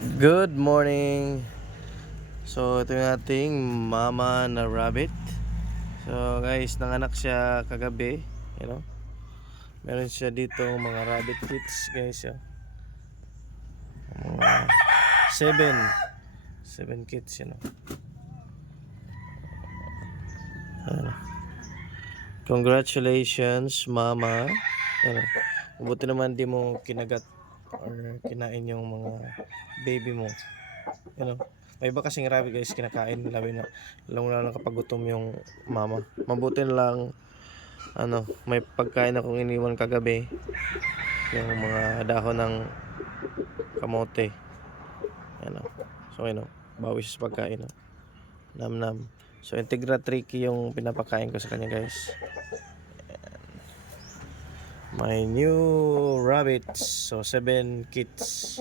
Good morning. So ito yung ating mama na rabbit. So guys, nanganak siya kagabi, you know. Meron siya dito mga rabbit kits, guys, oh. Mga seven kits, you know. Ayan. Congratulations, mama. Ayan. Mabuti naman di mo kinagat or kinain yung mga baby mo. You know, may iba kasing rabbit, guys, kinakain labi na lalo kapag gutom yung mama. Mabuti na lang may pagkain akong iniwan kagabi, yung mga dahon ng kamote. Ano, so bawi siya sa pagkain, no? Nam nam. So Integra Tricky yung pinapakain ko sa kanya, guys. My new rabbits. So 7 kits.